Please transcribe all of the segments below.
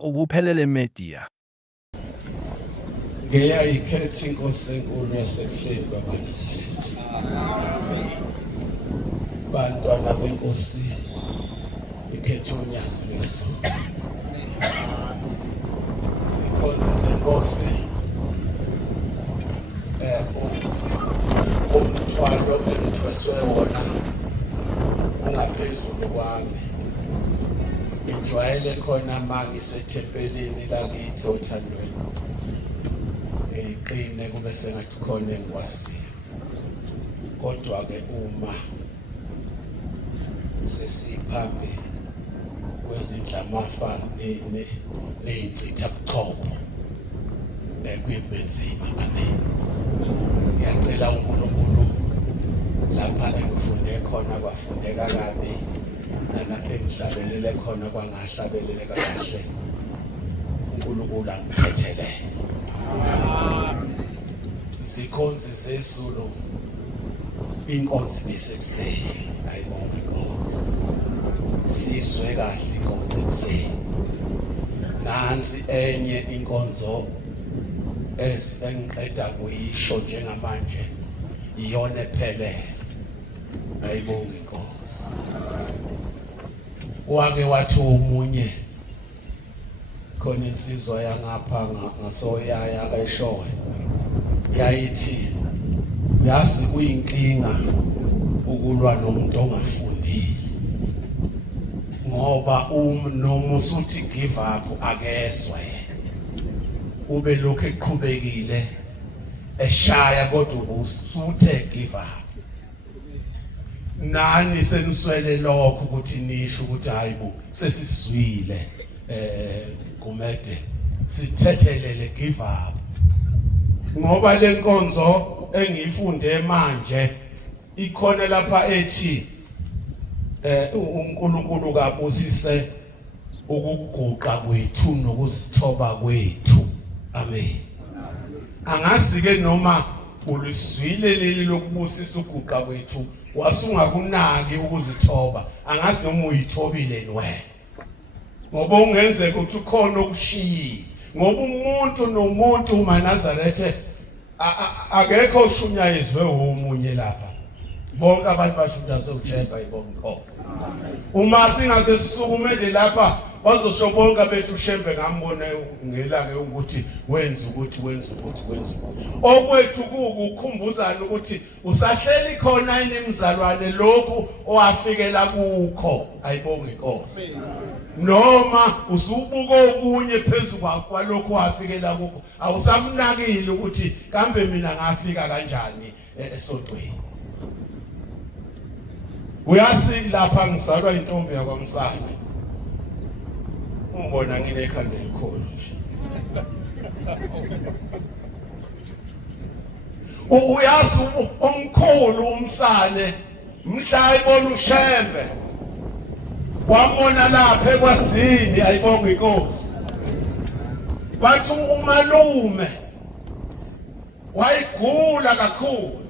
ubuphelele media. Ngiyayikhetha inkosi enkulu yasekuhleni kwabaNazaretha. Bantwana benkosi ikhetha unyazi lwesu. Zikhonzi zenkosi umthwalo engithweswe wona ungaphezulu kwami. Ngijwayele khona mangisethempelini lakithi othandweni. Ngiqine kube sengathi khona engikwasiyo. Kodwa ke uma sesiphambi kwezindlamafa ney'ncitha buchopho kuye kubenzima. Amen. Ngiyacela uNkulunkulu lapha engifunde khona kwafundeka kabi, nalapha engihlabelele khona kwangahlabeleleka kahle, uNkulunkulu angikhethele. Zikhonzi zezulu inkonzi besekuseni, ayibonge inkosi. Sizwe kahle inkonzi ekuseni. Nansi enye inkonzo engiqeda kuyisho njengamanje iyona ephelele, ayibonge inkosi. Wake wathi umunye khona insizwa yangapha ngasoyaya eShowe yayithi yazi kuyinkinga ukulwa nomuntu ongafundile, ngoba noma usuthi give up akezwe, ube lokho eqhubekile eshaya kodwa usuthe give up. Nani seniswele lokho ukuthi nisho ukuthi hayibo sesizwile kumede sithethelele give up, ngoba lenkonzo engiyifunde manje ikhona lapha ethi uNkulunkulu kabusise ukuguqa kwethu nokuzithoba kwethu. Amen. Angazi ke noma uliswile leli lokubusisa uguqa kwethu wasungakunaki ukuzithoba, angazi noma uyithobile niwe, ngoba ungenzeka ukuthi ukhona okushiyile, ngoba umuntu nomuntu uManazaretha akekho oshunyayezwe omunye lapha, bonke abantu bashunyazwe uJehova ibonke inkosi. Uma singaze sisukume nje lapha bazosho bonke bethu uShembe ngambona ngelake ukuthi wenza ukuthi okwethu ukukhumbuzana ukuthi usahleli khona inimzalwane lokhu owafikela kukho, ayibonge inkosi. Noma usubuka okunye phezulu kwalokho wafikela kukho, awusamnakile ukuthi kambe mina ngafika kanjani esontweni. Uyazi lapha ngizalwa intombi yakwaMsana, umbona nginekhanda elikhulu nje. Uyazi umkhulu uMsane mhla ayibona uShembe wamona lapha ekwazini, ayibonge inkosi. Bathi umalume wayigula kakhulu.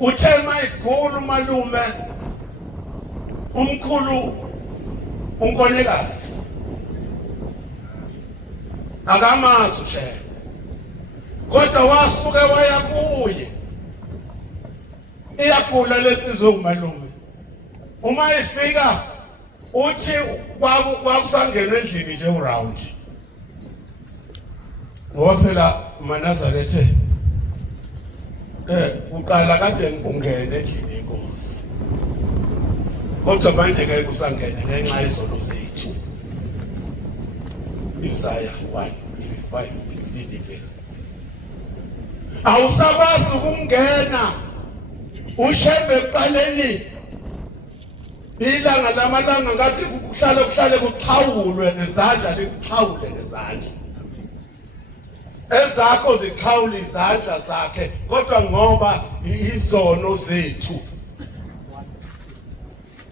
Uthe mayigula umalume umkhulu uNkonekazi akamazi uShembe, kodwa wasuke waya kuye. Iyagula lensizwe umalume. Uma efika uthi kwakusangena endlini nje uround, ngoba phela uManazaretha uqala kade ungene endlini yenkosi, kodwa manje ke kusangena ngenxa yezono zethu. Isaya 1:5-15 verse. Awusakwazi ukungena uShembe eqaleni, ilanga lamalanga ngathi kuhlale kuxhawulwe ngezandla, likuxhawule ngezandla ezakho zikhawula izandla zakhe, kodwa ngoba izono zethu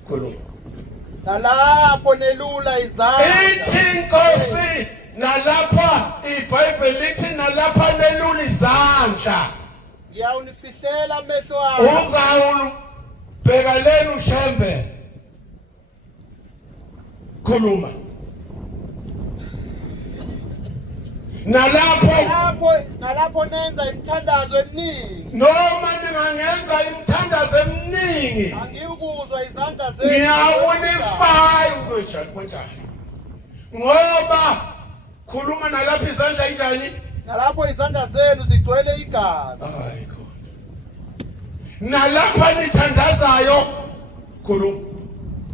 khona nalapho nelula izandla. Ithi inkosi nalapha iBhayibheli lithi nalapha nelula izandla. Ngiyawunifihlela amehlo akho. Uzawubheka lenu uShembe khuluma nalapho nenza imithandazo eminingi noma ningangenza imithandazo eminingi angiyukuzwa izandla zenu ngiyawunify kunjani ngoba khuluma nalapho izandla injani nalapho izandla zenu zigcwele igazi hayi khona nalapha nithandazayo khuluma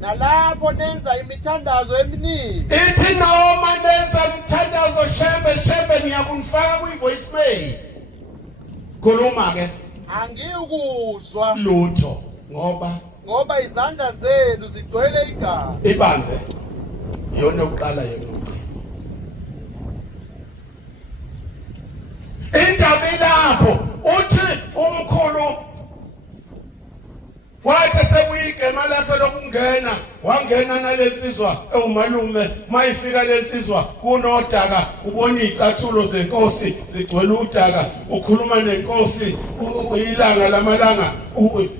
nalapho nenza imithandazo eminingi ithi noma nenza imithandazo shembe ngiyakunifaka kwi-voicemail khuluma ke angiyukuzwa lutho ngoba izandla zenu zigcwele igazi ibambe yona uqala yona ugcina indaba ilapho uthi umkhulu wathi sekuyigema lakhe lokungena wangena nalensizwa ewumalume mayifika lensizwa kunodaka ubona izicathulo zenkosi zigcwele udaka ukhuluma nenkosi ilanga lamalanga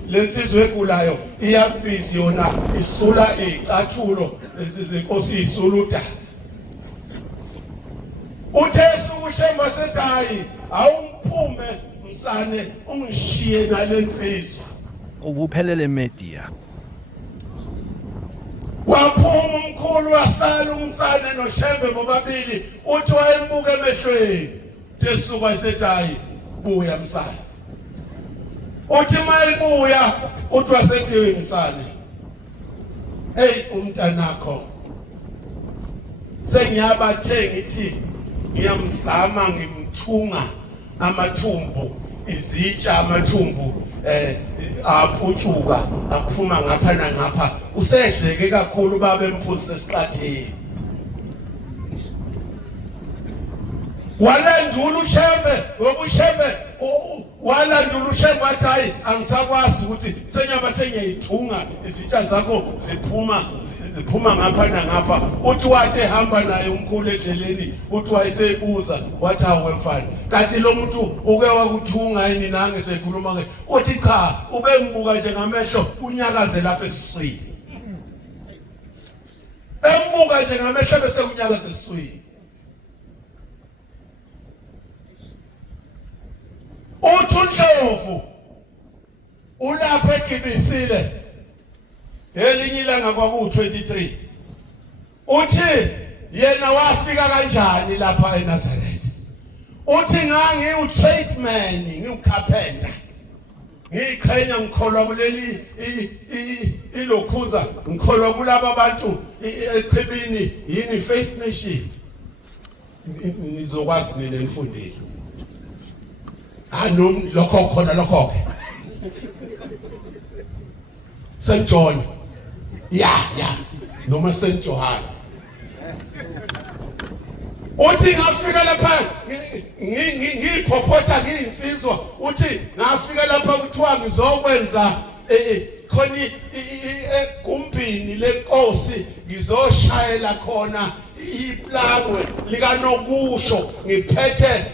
lensizwa egulayo iyabhizi yona isula izicathulo zenkosi isula udaka uthe sukushemba sethi hayi awungiphume msane ungishiye nalensizwa Ukuphelele media waphuma umkhulu wasala umsane noshembe bobabili uthi wayemuka emehlweni tesuka esethi hayi buya msane uthi mayibuya uthi wasethi msane hey umntanakho sengiyabathe ngithi ngiyamzama ngimthunga amathumbu izitsha amathumbu aphutshuka aphuma ngapha nangapha usedleke kakhulu babe emphuzise esiqathini walandula ushembe ngobushembe walandula ushembe wathi hayi angisakwazi ukuthi senyabathe ngiyayithunga izitsha zakho ziphuma ngapha nangapha uthi wathi hamba naye umkhulu endleleni uthi wayesebuza wathi awu mfana kanti lo muntu uke wakuthunga yini nange sekhuluma ke uthi cha ube ngibuka nje ngamehlo unyakaze lapha esiswini embuka nje ngamehlo bese unyakaze esiswini uthunhlovu ulapha egibisile elinye ilanga kwaku23 uthi yena wafika kanjani lapha eNazareth uthi ngangiu-tradesman ngiucarpenter ngiyiqhenya ngikholwa kuleli ilokhuza ngikholwa kulabo abantu echibini yini Faith Nation nizokwazi nini nifundile lokho khona lokho ke St John ya noma St Johann uthi ngafika lapha ngiphophotha ngiyinsizwa uthi ngafika lapha kuthiwa ngizokwenza khona egumbini lenkosi ngizoshayela khona iplangwe likanokusho ngiphethe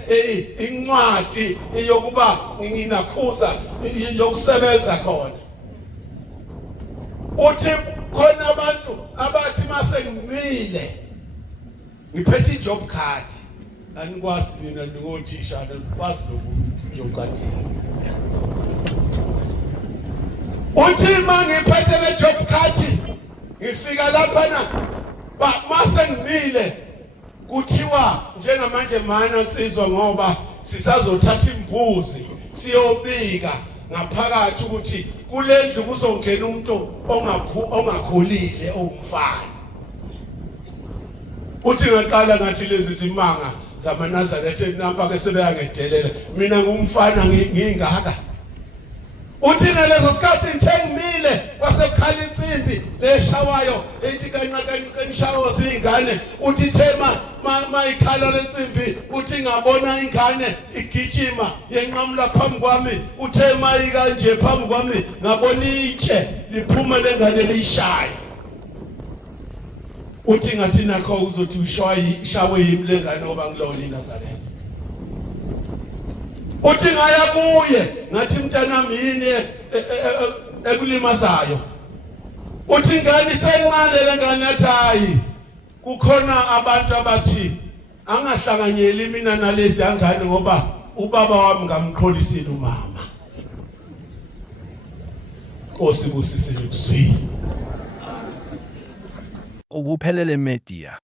incwadi yokuba nginakhuza yokusebenza khona uthi khona abantu abathi mase ngimile ngiphethe ijob card anikwazi mina ngothisha anikwazi lokujob card uthi mangiphethe le job card ngifika lapha na mase ngimile kuthiwa njengamanje mana nsizwa ngoba sisazothatha imbuzi siyobika ngaphakathi ukuthi kulendlu kuzongena umuntu ongakhulile ongumfana uthi ngaqala ngathi lezi zimanga zamaNazaretha nampa ke sebeyangedelela mina ngumfana ngingaka uthi ngalezo sikhathi ngithengimile kwasekukhala insimbi leshawayo ethi kanishawo zingane uthi thema mayikhala lensimbi uthi ngabona ingane igijima yenqamula phambi kwami uthema ikanje phambi kwami ngabona itshe liphuma lengane lishaya uthi ngathi nakho uzothi ushawe yimlengane ngoba ngilona eNazaretha uthi ngaya kuye ngathi mntanami yini ekulimazayo uthi ngani sencane lengane yathi hayi kukhona abantu abathi angahlanganyeli mina nalezi yangane ngoba ubaba wami ngamqholisile umama. Osibusisele kuzwi. Ubuphelele media.